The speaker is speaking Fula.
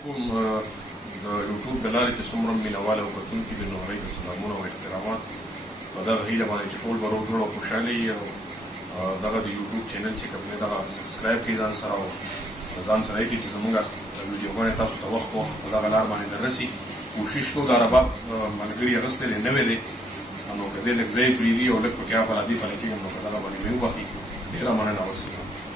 علیکم. د یوټیوب د لارې چې څومره مینهوال او کتونکي دي نو هغوی ته سلامونه او احترامات. په دغه هیله باندې چې ټول به روغ جوړ او خوشحاله وي او دغه د یوټیوب چینل چې کوم دی دغه سبسکرایب کړي ځان سره او ځان سره یې کړي چې زموږ ویډیوګانې تاسو ته وخت په وخت په دغه لار باندې دررسي. کوشش کوو دا رباب ملګري اخیستی دی نوی دی نو که دې لږ ځای پرېږدي او لږ پکې هاخوا را دې پله کېږم نو په دغه باندې مې وبخښي. ډېره مننه. وسلام.